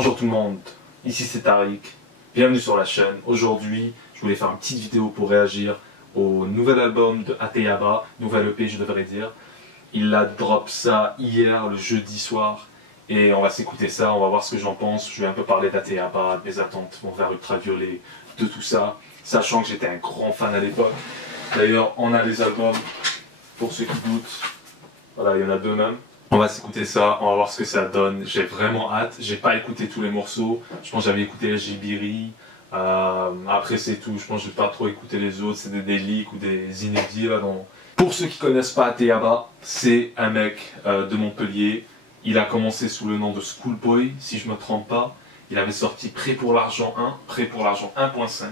Bonjour tout le monde, ici c'est Tariq, bienvenue sur la chaîne. Aujourd'hui, je voulais faire une petite vidéo pour réagir au nouvel album de Ateyaba, nouvelle EP je devrais dire. Il a drop ça hier, le jeudi soir, et on va s'écouter ça, on va voir ce que j'en pense. Je vais un peu parler d'Ateyaba, de mes attentes envers Ultraviolet, de tout ça, sachant que j'étais un grand fan à l'époque. D'ailleurs, on a les albums, pour ceux qui doutent, voilà, il y en a deux même. On va s'écouter ça, on va voir ce que ça donne. J'ai vraiment hâte. J'ai pas écouté tous les morceaux. Je pense que j'avais écouté Jibiri. Après c'est tout. Je pense que j'ai pas trop écouté les autres. C'est des leaks ou des inédits là. Pour ceux qui connaissent pas Ateyaba, c'est un mec de Montpellier. Il a commencé sous le nom de Schoolboy, si je me trompe pas. Il avait sorti Prêt pour l'argent 1, Prêt pour l'argent 1.5.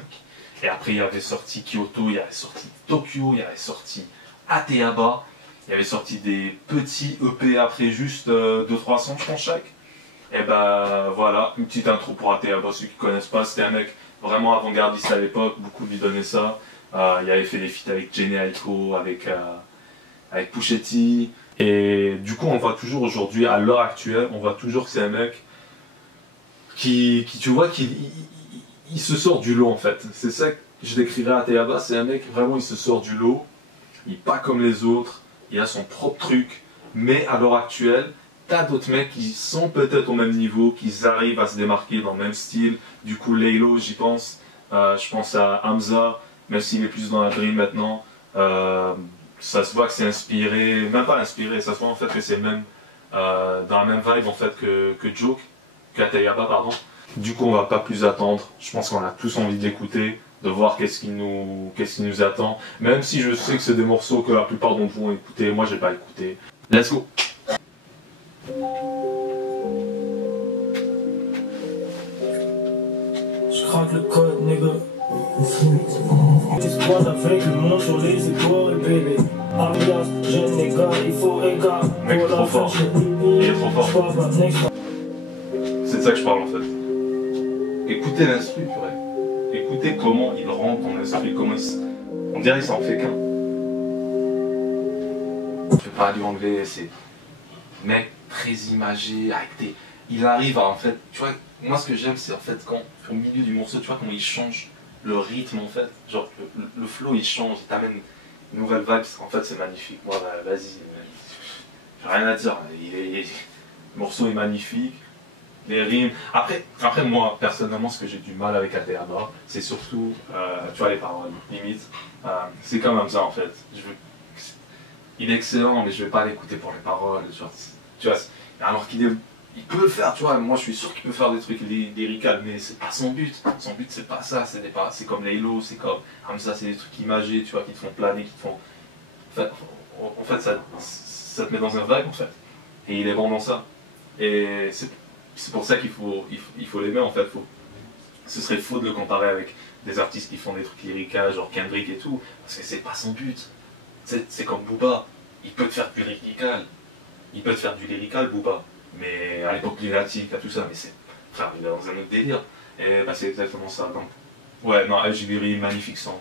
Et après il avait sorti Kyoto, il avait sorti Tokyo, il avait sorti Ateyaba. Il avait sorti des petits EP après juste 200-300 je pense chaque. Et ben voilà, une petite intro pour Ateyaba, ceux qui ne connaissent pas, c'était un mec vraiment avant-gardiste à l'époque, beaucoup lui donnaient ça. Il avait fait des feats avec Jenny Aiko, avec Pusha T. Et du coup on voit toujours aujourd'hui, à l'heure actuelle, on voit toujours que c'est un mec qui tu vois, il se sort du lot en fait. C'est ça que je décrirais à Ateyaba, c'est un mec vraiment il se sort du lot, il n'est pas comme les autres. Il a son propre truc, mais à l'heure actuelle, t'as d'autres mecs qui sont peut-être au même niveau, qui arrivent à se démarquer dans le même style. Du coup, Laylo, j'y pense. Je pense à Hamza, même s'il est plus dans la drill maintenant. Ça se voit que c'est inspiré, même pas inspiré, ça se voit en fait que c'est même dans la même vibe en fait que Joke, qu'Ateyaba, pardon. Du coup, on va pas plus attendre. Je pense qu'on a tous envie de l'écouter, de voir qu'est-ce qui nous attend. Même si je sais que c'est des morceaux que la plupart d'entre vous vont écouter, moi j'ai pas écouté. Let's go! Je craque le code, nigga. Tu squats avec le monde sur les épaules, bébé. Alias, jeune nigga, il faut égard. Mec, trop fort. Il est trop fort. C'est de ça que je parle en fait. Écoutez l'instru, purée. Écoutez comment il rentre dans l'instru, comment on dirait qu'il s'en fait qu'un. Je vais pas lui enlever, c'est mec très imagé, avec des... Il arrive à en fait, tu vois, moi ce que j'aime c'est en fait quand au milieu du morceau, tu vois comment il change le rythme en fait, genre le flow il change, il t'amène une nouvelle vibe, en fait c'est magnifique. Moi bah, vas-y, j'ai rien à dire, le morceau est magnifique. Les rimes. Après moi, personnellement, ce que j'ai du mal avec Ateyaba, c'est surtout, tu vois, les paroles, limite. C'est comme ça, en fait. Il est excellent, mais je vais pas l'écouter pour les paroles. Genre, tu vois, alors il peut le faire, tu vois. Moi, je suis sûr qu'il peut faire des trucs lyricales, mais c'est pas son but. Son but, c'est pas ça. C'est comme Laylo, c'est comme ça, c'est des trucs imagés, tu vois, qui te font planer, qui te font. En fait ça te met dans un vibe, en fait. Et il est bon dans ça. Et c'est pour ça qu'il faut l'aimer en fait. Ce serait faux de le comparer avec des artistes qui font des trucs lyriques, genre Kendrick et tout, parce que c'est pas son but. C'est comme Booba, il peut te faire du lyrical, Booba, mais à l'époque lunatique, à tout ça, mais c'est. Enfin, il est dans un autre délire. Et bah, c'est exactement ça. Donc, ouais, non, Jibiri, magnifique son.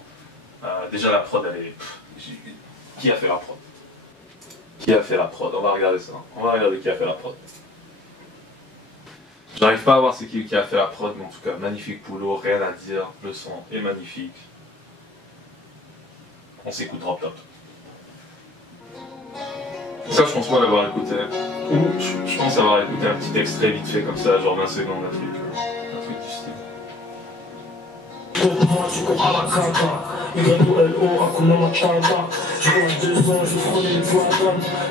Déjà la prod, elle est. Qui a fait la prod? Qui a fait la prod? On va regarder ça. On va regarder qui a fait la prod. J'arrive pas à voir c'est qui a fait la prod, mais en tout cas, magnifique boulot, rien à dire, le son est magnifique. On s'écoute Drop Top. Ça, je pense pas l'avoir écouté. Ou je pense avoir écouté un petit extrait vite fait comme ça, genre 20 secondes, un truc du style. Moi tu cours à la caca, YOLO, Hakuna Matata. Je range 2 ans, je prends les poids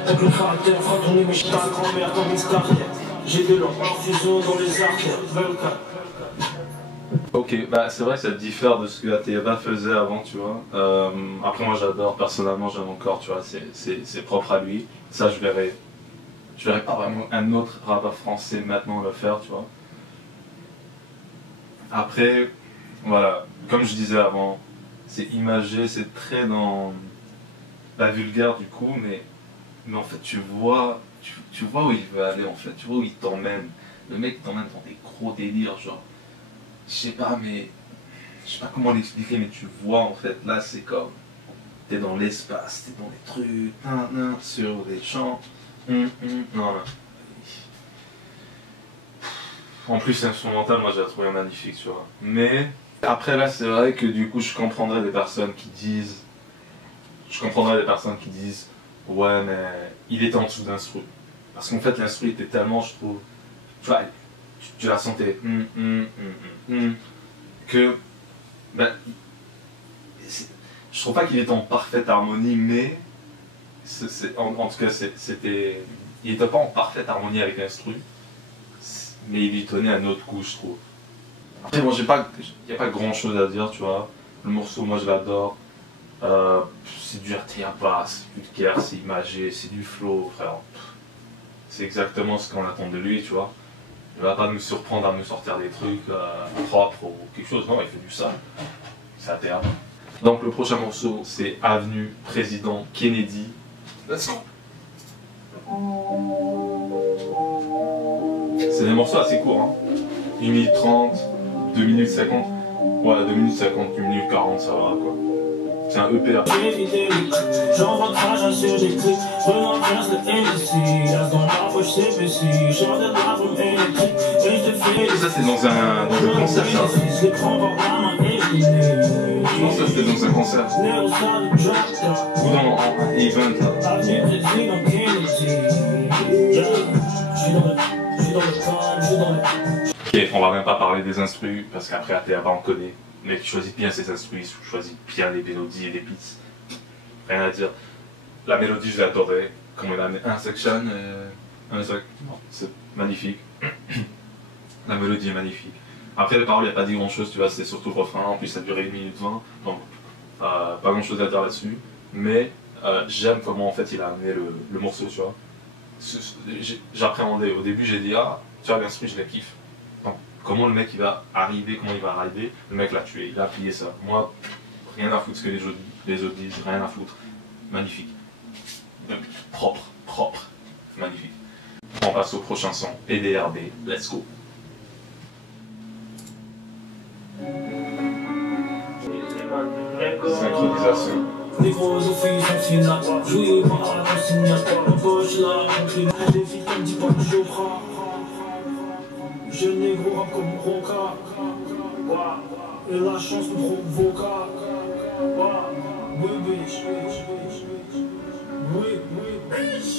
avec le caractère, fera tourner mes ta grand-mère dans mes carrières. J'ai de l'or en fusion dans les artères, 24. Ok, bah c'est vrai que ça diffère de ce que Ateyaba faisait avant, tu vois. Après moi j'adore, personnellement j'aime encore, tu vois, c'est propre à lui. Ça je verrais pas vraiment un autre rappeur français maintenant le faire, tu vois. Après, voilà, comme je disais avant, c'est imagé, c'est très dans la vulgaire du coup, mais en fait tu vois où il veut aller en fait, tu vois où il t'emmène. Le mec t'emmène dans des gros délires, genre, je sais pas comment l'expliquer, mais tu vois en fait, là c'est comme, t'es dans l'espace, t'es dans les trucs, sur les champs, non. En plus, l'instrumental, moi, j'ai trouvé magnifique, tu vois. Mais après, là, c'est vrai que du coup, je comprendrais des personnes qui disent... ouais, mais il était en dessous d'instru. Parce qu'en fait, l'instru était tellement, je trouve... Tu vois, tu la sentais... que... Ben, je trouve pas qu'il était en parfaite harmonie, mais... en tout cas, c'était... Il était pas en parfaite harmonie avec l'instru. Mais il lui tenait un autre coup, je trouve. Après, bon, il n'y a pas grand chose à dire, tu vois. Le morceau, moi, je l'adore. C'est du RTA, c'est du guerre, c'est imagé, c'est du flow, frère. C'est exactement ce qu'on attend de lui, tu vois. Il va pas nous surprendre à nous sortir des trucs propres ou quelque chose, non, il fait du sale. C'est RTA. Donc, le prochain morceau, c'est Avenue Président Kennedy. Let's go! C'est des morceaux assez courts, hein. 1 minute 30, 2 minutes 50. Ouais, 2 minutes 50, 1 minute 40, ça va quoi. C'est un EP. Ça, c'est dans un concert, ça. Je pense que ça, c'était dans un concert. Ou dans un event, là. Ok, on va même pas parler des instrus parce qu'après ATABA on connaît. Le mec choisit bien ses instrus, il choisit bien les mélodies et les beats. Rien à dire. La mélodie je l'adorais. Comme il a mis un section, c'est magnifique. La mélodie est magnifique. Après les paroles, il n'y a pas dit grand chose, tu vois, c'était surtout le refrain. En plus ça durait 1 minute 20, donc pas grand chose à dire là-dessus. Mais j'aime comment en fait il a amené le morceau, tu vois. J'appréhendais. Au début, j'ai dit, ah, tu vois, l'instru, je la kiffe. Donc, comment le mec il va arriver, comment il va rider, le mec l'a tué, il a plié ça. Moi, rien à foutre ce que les autres disent, rien à foutre. Magnifique. Propre, magnifique. On passe au prochain son, PDRB, let's go. Synchronisation. Les gros offices sont finales, joués par la consignation. Le poche là, des filles comme dit pas que je prends. Je négro rap comme Roca. Et la chance nous provoqua. Oui, bitch. Oui, bitch.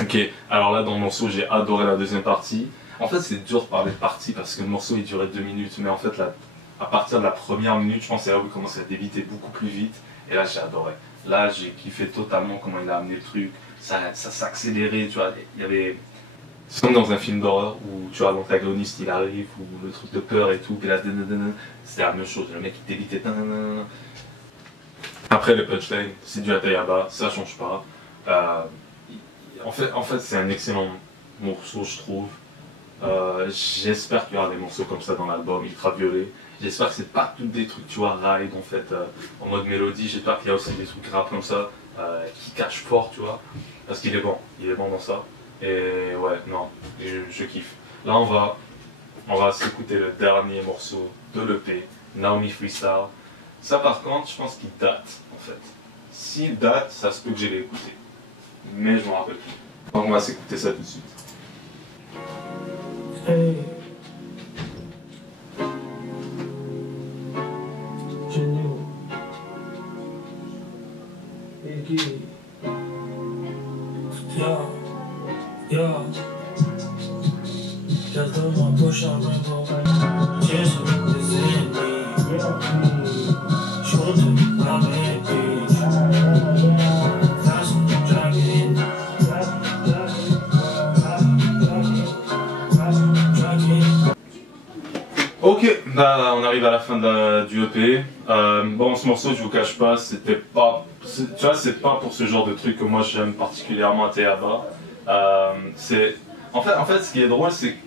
Ok, alors là dans le morceau j'ai adoré la deuxième partie. En fait c'est dur de parler de partie parce que le morceau il durait 2 minutes, mais en fait là, à partir de la première minute, je pense que c'est là où il commence à débiter beaucoup plus vite. Et là j'ai adoré. Là j'ai kiffé totalement comment il a amené le truc, ça s'accélérait, tu vois, il y avait... C'est comme dans un film d'horreur où tu vois l'antagoniste il arrive, ou le truc de peur et tout, puis là c'était la même chose, le mec il débitait. Après le punchline, c'est du ATABA, ça change pas. En fait c'est un excellent morceau je trouve. J'espère qu'il y aura des morceaux comme ça dans l'album, Ultraviolet. J'espère que c'est pas tous des trucs, tu vois, ride en fait, en mode mélodie. J'espère qu'il y a aussi des trucs rap comme ça, qui catchent fort, tu vois. Parce qu'il est bon dans ça. Et ouais, non, je kiffe. Là on va s'écouter le dernier morceau de l'EP, Naomi Freestyle. Ça par contre, je pense qu'il date en fait. S'il date, ça se peut que je l'ai écouté. Mais je m'en rappelle plus. Donc on va s'écouter ça tout de suite. Hey. Genou. Iggy. Yeah. Just do my push up and go back. Just with the city. Shoot it, I'm happy. Fast, drag it in. Ok, bah, on arrive à la fin du EP. Bon, ce morceau, je vous cache pas, c'était pas... Tu vois, c'est pas pour ce genre de truc que moi j'aime particulièrement à ATABA. En fait, ce qui est drôle, c'est que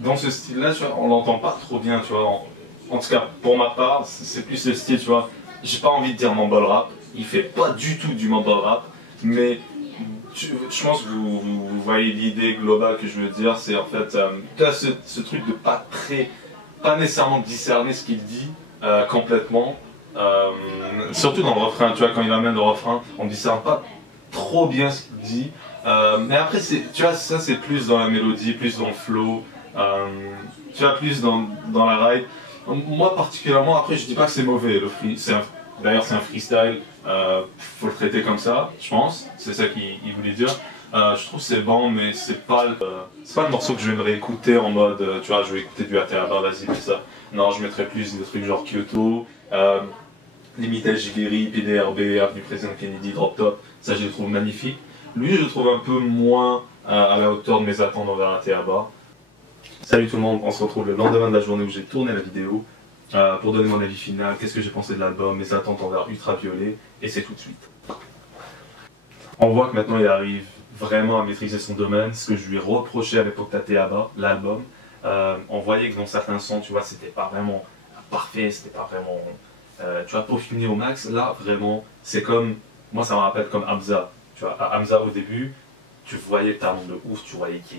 dans ce style-là, on l'entend pas trop bien, tu vois. En tout cas, pour ma part, c'est plus le style, tu vois. J'ai pas envie de dire mumble rap. Il fait pas du tout du mumble rap, mais je pense que vous voyez l'idée globale que je veux dire. C'est en fait, tu as ce truc de pas nécessairement discerner ce qu'il dit complètement. Surtout dans le refrain, tu vois, quand il amène le refrain, on ne discerne pas trop bien ce qu'il dit. Mais après, tu vois, ça c'est plus dans la mélodie, plus dans le flow, tu vois, plus dans la ride. Moi particulièrement, après je dis pas que c'est mauvais, d'ailleurs c'est un freestyle, faut le traiter comme ça, je pense, c'est ça qu'il voulait dire. Je trouve que c'est bon, mais c'est pas le morceau que je vais me réécouter en mode, tu vois, je vais écouter du ATABA, vas-y, fais ça. Non, je mettrais plus des trucs genre Kyoto, Limited Jibiri, PDRB, Avenue Président Kennedy, Drop Top, ça je les trouve magnifiques. Lui, je le trouve un peu moins à la hauteur de mes attentes envers ATABA. Salut tout le monde, on se retrouve le lendemain de la journée où j'ai tourné la vidéo pour donner mon avis final, qu'est-ce que j'ai pensé de l'album, mes attentes envers Ultraviolet, et c'est tout de suite. On voit que maintenant il arrive vraiment à maîtriser son domaine, ce que je lui ai reproché à l'époque d'ATABA, l'album. On voyait que dans certains sons, tu vois, c'était pas vraiment parfait, c'était pas vraiment, tu vois, peaufiné au max. Là, vraiment, c'est comme, moi ça me rappelle comme Hamza. Tu vois, à Hamza au début, tu voyais le talent de ouf, tu voyais qu'il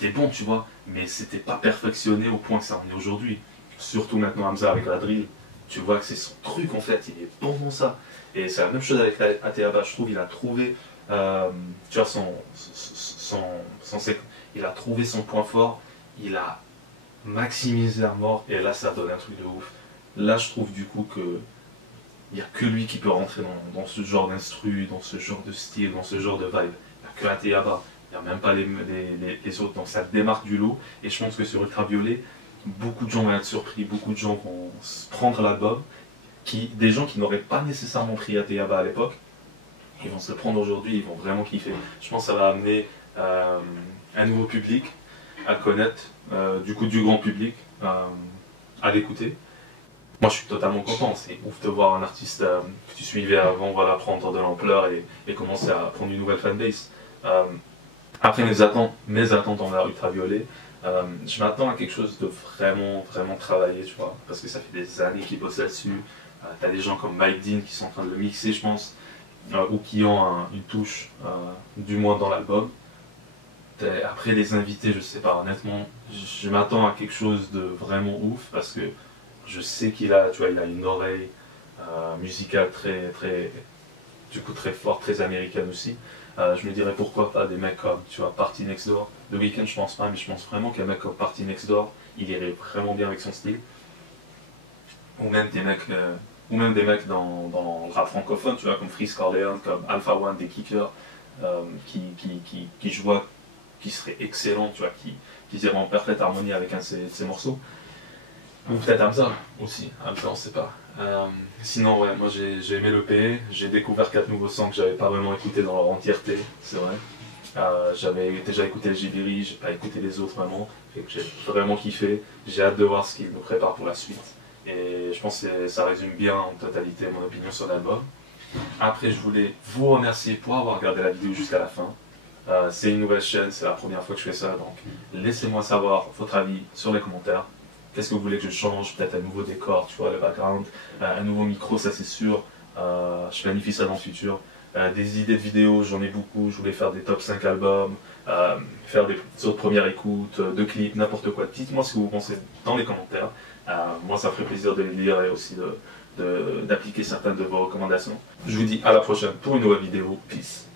était bon, tu vois, mais c'était pas perfectionné au point que ça en est aujourd'hui. Surtout maintenant Hamza avec la drill, tu vois que c'est son truc en fait, il est bon dans ça. Et c'est la même chose avec ATABA, je trouve, il a trouvé, tu vois, il a trouvé son point fort, il a maximisé à mort, et là ça donne un truc de ouf. Là je trouve du coup que il n'y a que lui qui peut rentrer dans ce genre d'instru, dans ce genre de style, dans ce genre de vibe. Il n'y a que ATABA, il n'y a même pas les autres, donc ça démarque du lot. Et je pense que sur Ultraviolet, beaucoup de gens vont être surpris, beaucoup de gens vont prendre l'album, des gens qui n'auraient pas nécessairement pris ATABA à l'époque, ils vont se le prendre aujourd'hui, ils vont vraiment kiffer. Je pense que ça va amener un nouveau public à le connaître, du coup du grand public, à l'écouter. Moi je suis totalement content, c'est ouf de voir un artiste que tu suivais avant, voilà, prendre de l'ampleur et commencer à prendre une nouvelle fanbase. Après mes attentes envers Ultraviolet, je m'attends à quelque chose de vraiment travaillé, tu vois, parce que ça fait des années qu'ils bossent là-dessus. T'as des gens comme Mike Dean qui sont en train de le mixer, je pense, ou qui ont une touche, du moins dans l'album. Après les invités, je sais pas, honnêtement, je m'attends à quelque chose de vraiment ouf, parce que je sais qu'il a, tu vois, il a une oreille musicale du coup très forte, très américaine aussi. Je me dirais pourquoi pas des mecs comme, tu vois, Party Next Door. The Weeknd, je pense pas, mais je pense vraiment qu'un mec comme Party Next Door, il irait vraiment bien avec son style. Ou même des mecs dans le rap francophone, tu vois, comme Freeze Corleone, comme Alpha One, des kickers, qui je vois qui seraient excellents, tu vois, qui iraient en parfaite harmonie avec un de ces morceaux. Ou peut-être Hamza aussi, Hamza on sait pas. Sinon ouais, moi j'ai aimé l'EP, j'ai découvert 4 nouveaux sons que j'avais pas vraiment écoutés dans leur entièreté, c'est vrai. J'avais déjà écouté le Jibiri, j'ai pas écouté les autres vraiment, fait que j'ai vraiment kiffé, j'ai hâte de voir ce qu'il nous prépare pour la suite. Et je pense que ça résume bien en totalité mon opinion sur l'album. Après je voulais vous remercier pour avoir regardé la vidéo jusqu'à la fin. C'est une nouvelle chaîne, c'est la première fois que je fais ça, donc laissez-moi savoir votre avis sur les commentaires. Qu'est-ce que vous voulez que je change? Peut-être un nouveau décor, tu vois, le background, un nouveau micro, ça c'est sûr. Je planifie ça dans le futur. Des idées de vidéos, j'en ai beaucoup. Je voulais faire des top 5 albums, faire des autres premières écoutes, de clips, n'importe quoi. Dites-moi ce que vous pensez dans les commentaires. Moi, ça me ferait plaisir de les lire et aussi d'appliquer certaines de vos recommandations. Je vous dis à la prochaine pour une nouvelle vidéo. Peace.